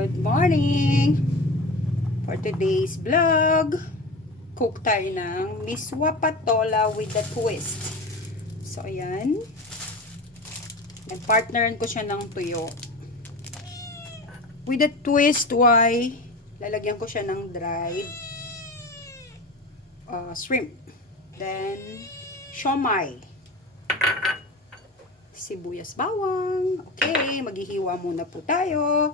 Good morning! For today's vlog, cook tayo ng miswa patola with a twist. So, ayan. Nag-partneran ko siya ng tuyo. With a twist, lalagyan ko siya ng dried shrimp. Then, siomai. Sibuyas bawang. Okay, maghihiwa muna po tayo.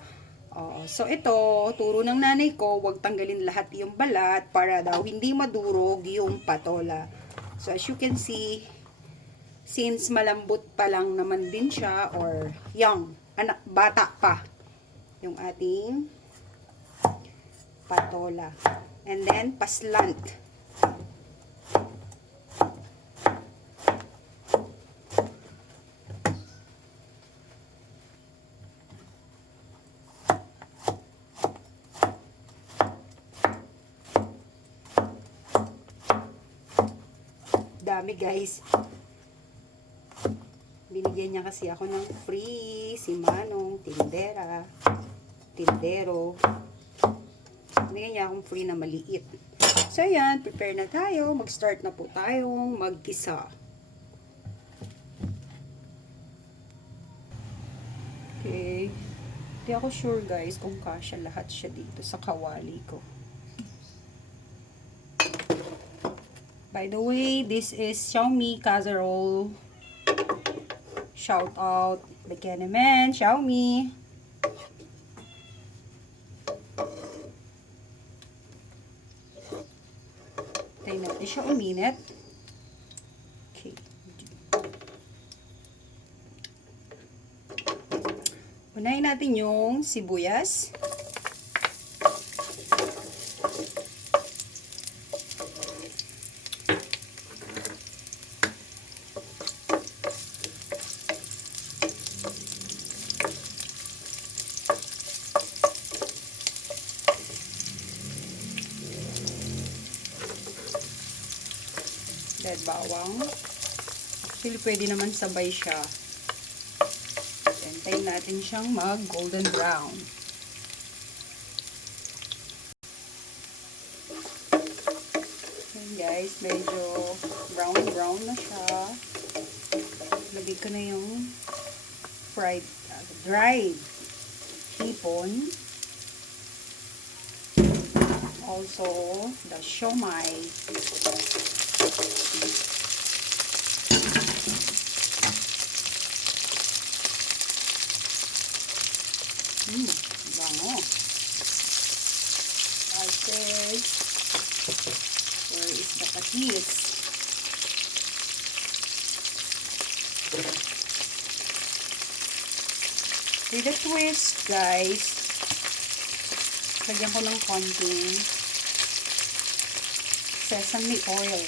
So ito, turo ng nanay ko, huwag tanggalin lahat yung balat para daw hindi madurog yung patola. So as you can see, since malambot pa lang naman din siya or young, bata pa yung ating patola. And then paslant. Dami guys. Binigyan niya kasi ako ng free, si Manong, tindero. Binigyan niya akong free na maliit. So ayan, prepare na tayo. Mag-start na po tayong mag-gisa. Okay. Hindi ako sure guys kung kasya lahat siya dito sa kawali ko. By the way, this is Xiaomi casserole. Shout out the Keneman, Xiaomi. Tayo natin siya uminit. Okay. Unahin natin yung sibuyas. Red bawang. Actually, pwede naman sabay siya. Hintayin natin siyang mag-golden brown. Ayan guys, medyo brown na siya. Lagay ko na yung dried hipon. Also, the siomai. Bango. Patis. Where is the patis? With a twist, guys, lagyan ko ng konting sesame oil.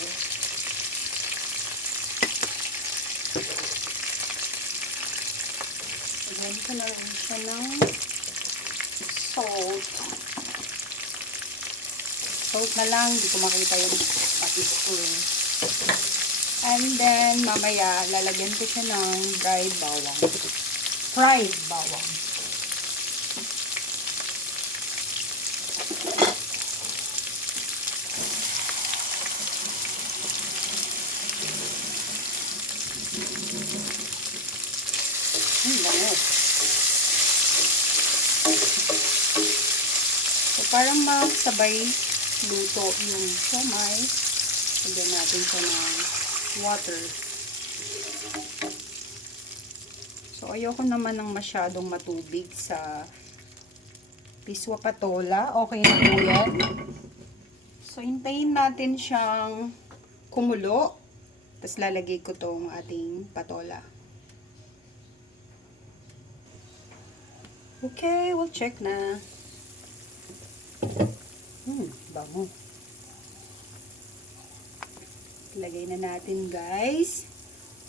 Lagyan ko na rin siya ng salt. Salt na lang, hindi ko makita yung patis ko. And then, mamaya, lalagyan ko siya ng fried bawang. Bango. So, para masabay luto yung siomai, lagyan natin siya ng water. So, ayoko naman ng masyadong matubig sa miswa patola. Okay na po yan. So, hintayin natin siyang kumulo. Tapos, lalagay ko tong ating patola. Okay, we'll check na. Bango. Ilagay na natin guys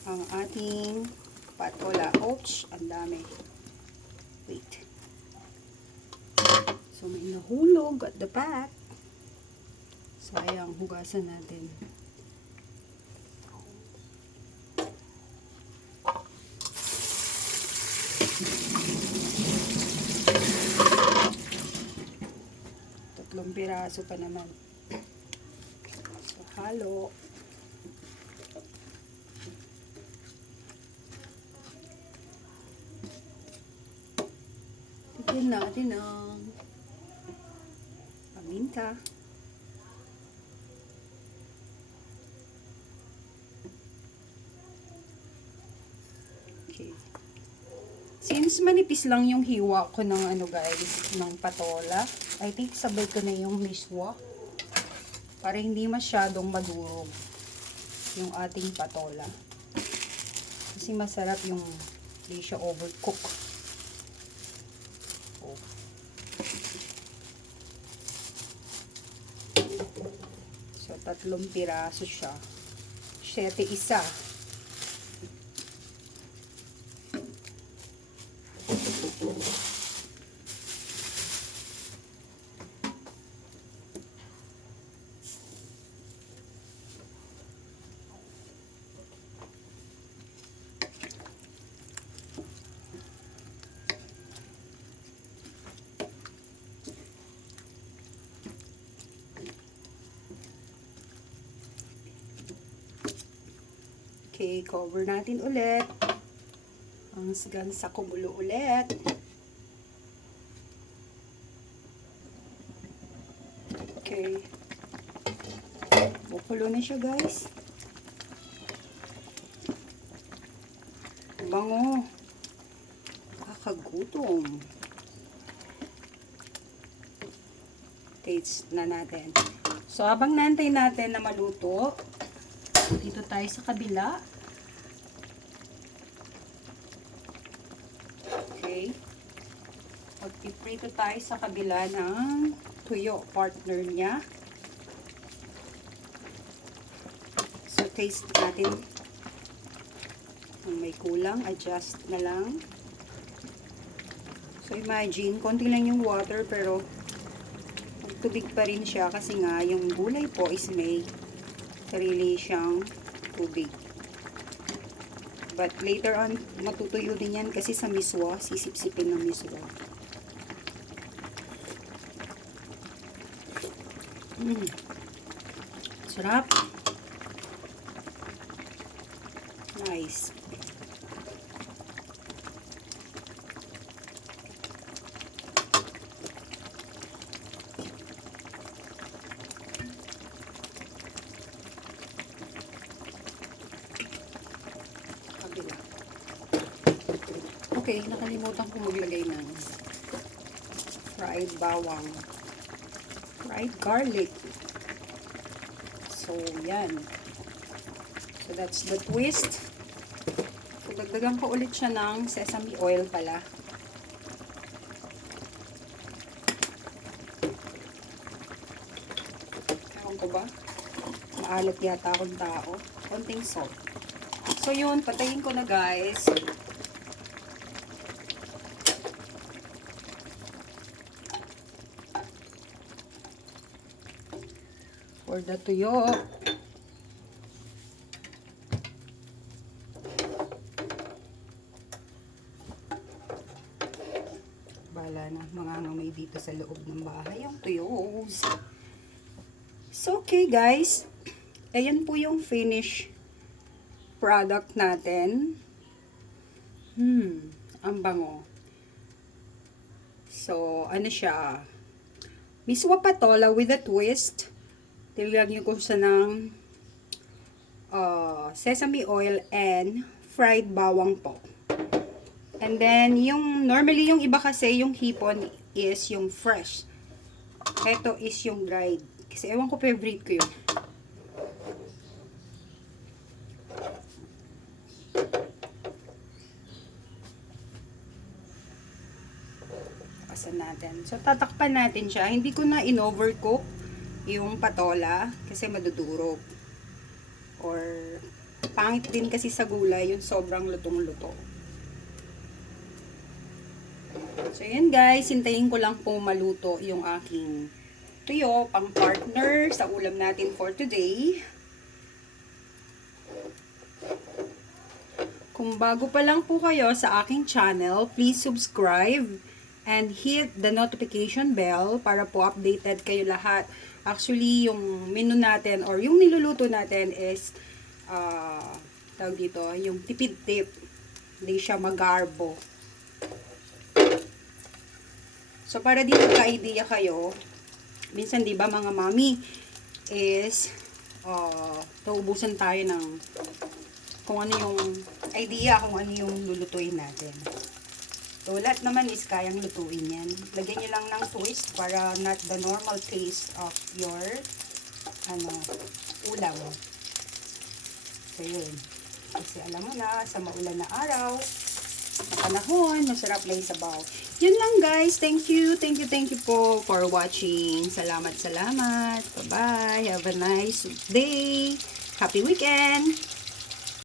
ang ating patola. Ouch, ang dami. Wait. So may nahulog at the back. Sayang, hugasan natin. 3 piraso pa naman. So, halo. Tignan natin ang paminta. Okay. Since manipis lang yung hiwa ko ng ano guys, ng patola, I think sabay ko na yung miswa para hindi masyadong madurog yung ating patola. Kasi masarap yung hindi siya overcook. Oh. So, 3 piraso siya. 7 isa. Okay, cover natin ulit. Hanggang sa kumulo ulit. Okay. Bukulo na siya, guys. Bango. Kakagutom. Taste na natin. So, habang nantay natin na maluto, dito tayo sa kabila. Okay. Magpiprito tayo sa kabila ng tuyo, partner niya. So, taste natin. Kung may kulang, adjust na lang. So, imagine, konti lang yung water, pero tubig pa rin siya kasi nga, yung gulay po is may sarili siyang tubig. But later on, matutuyo din yan kasi sa miswa, sisip-sipin ng miswa. Sarap. Nice. Okay, nakalimutan ko maglagay ng fried bawang. Fried garlic. So, yan. So, that's the twist. So, dagdagan ko ulit siya ng sesame oil pala. Ewan ko ba? Maalat yata akong tao. Konting salt. So, yun. Patayin ko na, guys. For the tuyo. Bala na, mangangamay dito sa loob ng bahay ang tuyos. So, okay guys. Ayan po yung finish product natin. Ang bango. So, ano siya? Miswa patola with a twist. Nilagyan ko siya ng sesame oil and fried bawang po. And then, normally yung iba kasi, yung hipon is yung fresh. Ito is yung dried. Kasi ewan ko, favorite ko yun. Pasan natin. So, tatakpan natin siya. Hindi ko na in-overcook yung patola kasi madudurog. Or pangit din kasi sa gulay yung sobrang lutong-luto. So yan guys, hintayin ko lang po maluto yung aking tuyo pang partner sa ulam natin for today. Kung bago pa lang po kayo sa aking channel, please subscribe and hit the notification bell para po updated kayo lahat. Actually, yung menu natin or yung niluluto natin is tawag dito, yung tipid tip. Hindi siya magarbo. So, para dito ka-idea kayo, minsan, di ba, mga mami, is, naubusan tayo ng kung ano yung idea, kung ano yung lulutuin natin. So, lahat naman is kayang lutuin yan. Lagyan nyo lang ng twist para not the normal taste of your, ulam. So, yun. Kasi alam mo na, sa maulan na araw, na panahon, masarap lang sabaw. Yun lang guys. Thank you po for watching. Salamat. Bye-bye. Have a nice day. Happy weekend.